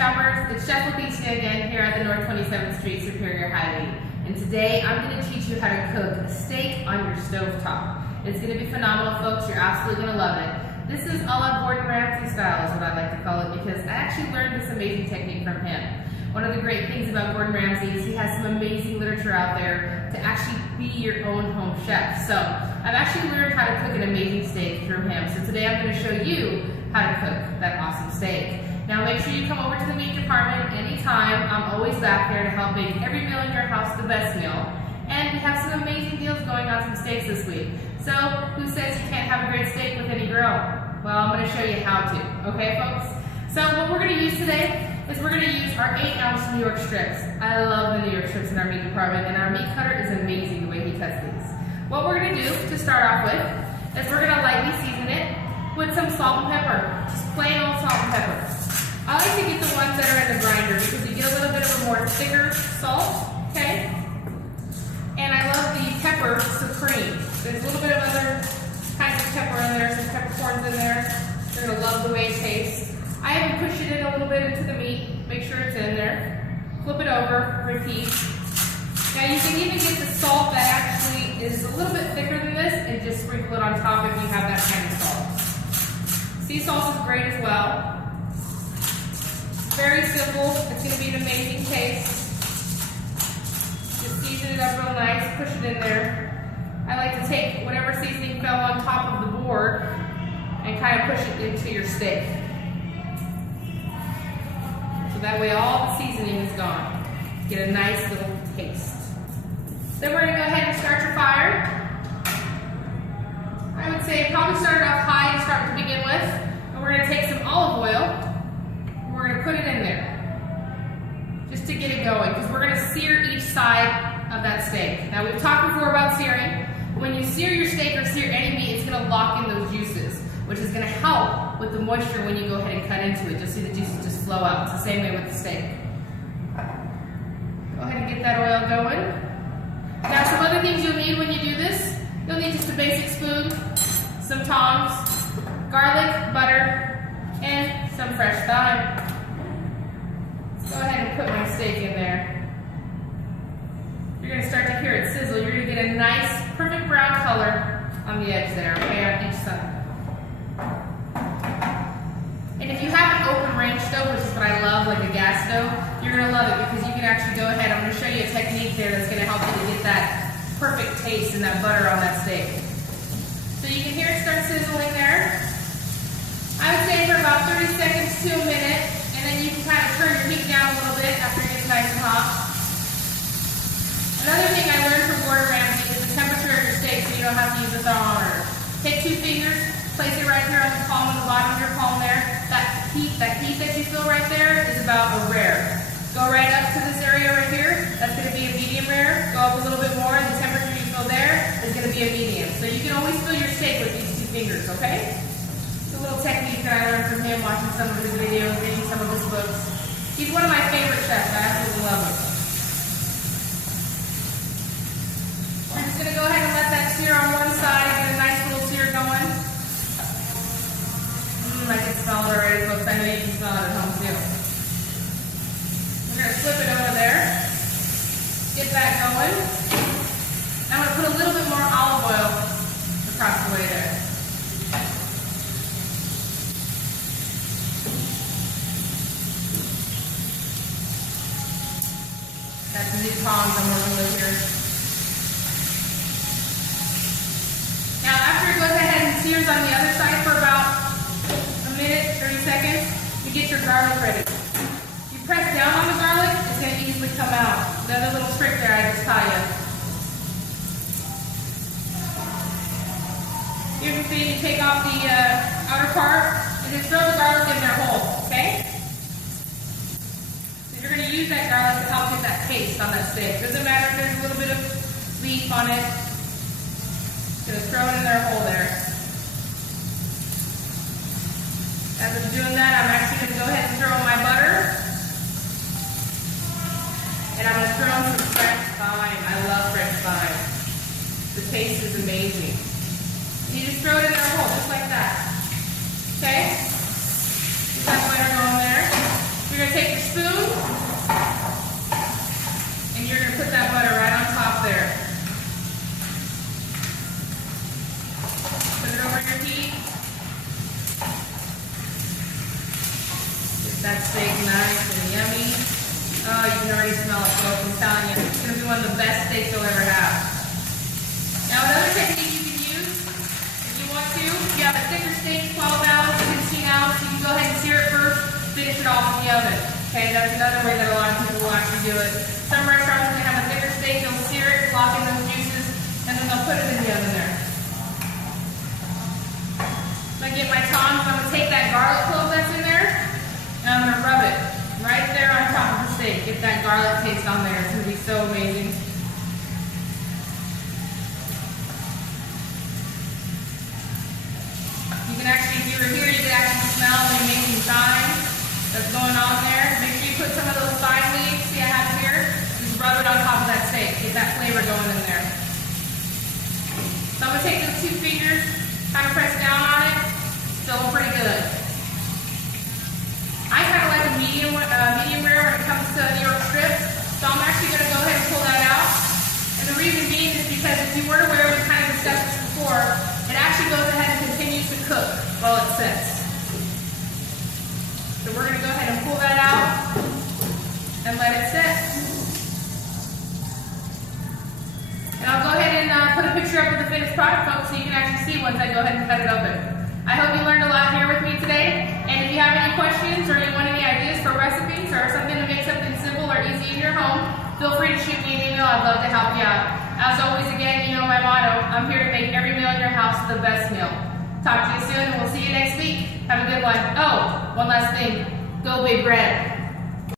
shoppers, it's Chef Leticia again here at the North 27th Street Superior Hy-Vee. And today I'm going to teach you how to cook a steak on your stovetop. It's going to be phenomenal, folks. You're absolutely going to love it. This is a la Gordon Ramsay style is what I like to call it, because I actually learned this amazing technique from him. One of the great things about Gordon Ramsay is he has some amazing literature out there to actually be your own home chef. So I've actually learned how to cook an amazing steak through him. So today I'm going to show you how to cook that awesome steak. Now make sure you come over to the meat department anytime. I'm always back there to help make every meal in your house the best meal. And we have some amazing deals going on some steaks this week. So who says you can't have a great steak with any grill? Well, I'm going to show you how to. Okay, folks? So what we're going to use today is we're going to use our 8-ounce New York strips. I love the New York strips in our meat department, and our meat cutter is amazing the way he cuts these. What we're going to do to start off with is we're going to lightly season it with some salt and pepper. Just plain old salt and pepper. I like to get the ones that are in the grinder because you get a little bit of a more thicker salt, okay? And I love the pepper supreme. There's a little bit of other kinds of pepper in there, some peppercorns in there. You're going to love the way it tastes. I even push it in a little bit into the meat, make sure it's in there. Flip it over, repeat. Now you can even get the salt that actually is a little bit thicker than this and just sprinkle it on top if you have that kind of salt. Sea salt is great as well. Very simple. It's going to be an amazing taste. Just season it up real nice, push it in there. I like to take whatever seasoning fell on top of the board and kind of push it into your steak. So that way all the seasoning is gone. Get a nice little taste. Then we're going to go ahead and start your fire. I would say probably start it off high to start to begin with. And we're going to take some olive oil. We're going to put it in there just to get it going, because we're going to sear each side of that steak. Now we've talked before about searing. When you sear your steak or sear any meat, it's going to lock in those juices, which is going to help with the moisture when you go ahead and cut into it. You'll see the juices just flow out. It's the same way with the steak. Go ahead and get that oil going. Now some other things you'll need when you do this, you'll need just a basic spoon, some tongs, garlic, butter, and some fresh thyme. Go ahead and put my steak in there. You're going to start to hear it sizzle. You're going to get a nice, perfect brown color on the edge there, okay, on each side. And if you have an open range stove, which is what I love, like a gas stove, you're going to love it because you can actually go ahead. I'm going to show you a technique there that's going to help you to get that perfect taste and that butter on that steak. So you can hear it start sizzling there. I would say for about 30 seconds to a minute. And then you can kind of turn your heat down a little bit after it gets nice and hot. Another thing I learned from Gordon Ramsay is the temperature of your steak, so you don't have to use a thermometer. Take 2 fingers, place it right here on the palm of the bottom of your palm there. That heat that you feel right there is about a rare. Go right up to this area right here. That's going to be a medium rare. Go up a little bit more, and the temperature you feel there is going to be a medium. So you can always feel your steak with these 2 fingers, okay? Little technique that I learned from him watching some of his videos, reading some of his books. He's one of my favorite chefs. I absolutely love him. We're just going to go ahead and let that sear on one side, get a nice little sear going. I can smell it already, folks. I know you can smell it at home too. We're going to flip it over there. Get that going. Now I'm going to put a little bit more olive oil across the way there. Got some new tongs I'm working with here. Now after it goes ahead and sears on the other side for about a minute, 30 seconds, you get your garlic ready. You press down on the garlic, it's going to easily come out. Another little trick there I just taught you. Here's the thing, you take off the outer part and just throw the garlic in there whole, okay? You're going to use that garlic to help get that taste on that steak. Doesn't matter if there's a little bit of leaf on it. Just throw it in there whole there. As I'm doing that, I'm actually going to go ahead and throw in my butter. And I'm going to throw in some fresh thyme. I love fresh thyme. The taste is amazing. And you just throw it in there whole, just like that. Okay? Get that butter going there. You're going to take that steak nice and yummy. Oh, you can already smell it, folks. I'm telling you, it's going to be one of the best steaks you'll ever have. Now, another technique you can use, if you want to, if you have a thicker steak, 12 ounce, 16 ounce, you can go ahead and sear it first, finish it off in the oven. Okay, that's another way that a lot of people will actually do it. Some restaurants, when they have a thicker steak, they'll sear it, lock in those juices, and then they'll put it in the oven there. I'm going to get my tongs, I'm going to take that garlic clove that's in there, and I'm going to rub it right there on top of the steak. Get that garlic taste on there. It's going to be so amazing. You can actually, if you were here, you can actually smell the amazing thyme that's going on there. Make sure you put some of those thyme leaves, see I have it here, just rub it on top of that steak. Get that flavor going in there. So I'm going to take those 2 fingers, kind of press down on it. Still pretty good. I kind of like a medium rare when it comes to New York strip, so I'm actually going to go ahead and pull that out. And the reason being is because if you weren't aware, we kind of discussed this before, it actually goes ahead and continues to cook while it sets. So we're going to go ahead and pull that out and let it set. And I'll go ahead and put a picture up of the finished product, folks, so you can actually see once I go ahead and cut it open. I hope you learned a lot here with me today. And if you have any questions or you want any ideas for recipes or something to make something simple or easy in your home, feel free to shoot me an email. I'd love to help you out. As always, again, you know my motto, I'm here to make every meal in your house the best meal. Talk to you soon, and we'll see you next week. Have a good one. Oh, one last thing. Go Big Red.